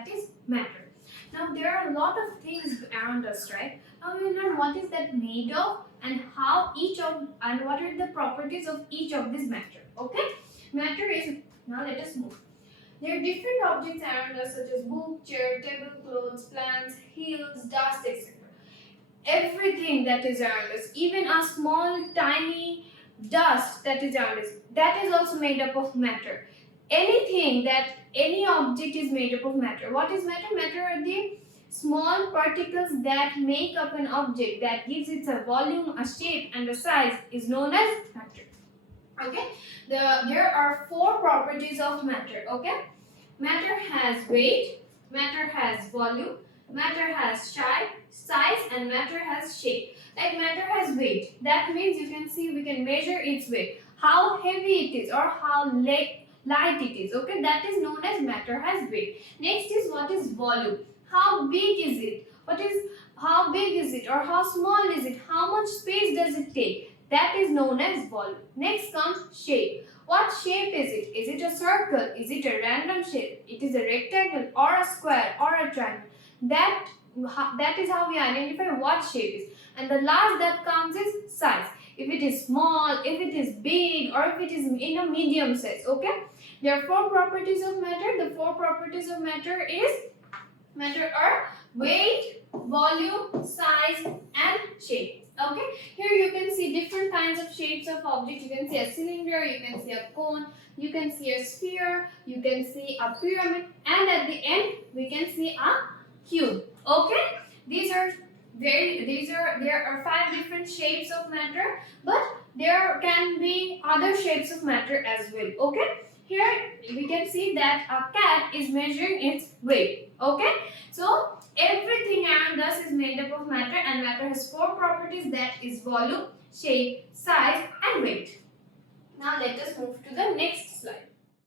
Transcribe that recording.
that is matter. Now there are a lot of things around us, right? Now we will learn what is that made of and how and what are the properties of each of these matter. Okay? Matter is, now let us move. There are different objects around us such as book, chair, table, clothes, plants, hills, dust, etc. Everything that is around us, even a small tiny dust that is around us, that is also made up of matter. Any object is made up of matter. What is matter? Matter are the small particles that make up an object, that gives it a volume, a shape and a size, is known as matter. Okay, there are four properties of matter. Okay, matter has weight, matter has volume, matter has size, and matter has shape. Like matter has weight, that means you can see we can measure its weight, how heavy it is or how light it is. Okay, that is known as matter has weight. Next is what is volume. How big is it? How big is it or how small is it? How much space does it take? That is known as volume. Next comes shape. What shape is it? Is it a circle? Is it a random shape? It is a rectangle or a square or a triangle. That is how we identify what shape is. And the last that comes is size. If it is small, if it is big, or if it is in a medium size. Okay? There are four properties of matter. The four properties of matter are weight, volume, size, and shape. Okay, here you can see different kinds of shapes of objects. You can see a cylinder, you can see a cone, you can see a sphere, you can see a pyramid, and at the end we can see a cube. Okay, there are 5 different shapes of matter, but there can be other shapes of matter as well. Okay, here we can see that a cat is measuring its weight. Okay, so everything around us is made up of matter, and matter has 4 properties, that is volume, shape, size, and weight. Now let us move to the next slide.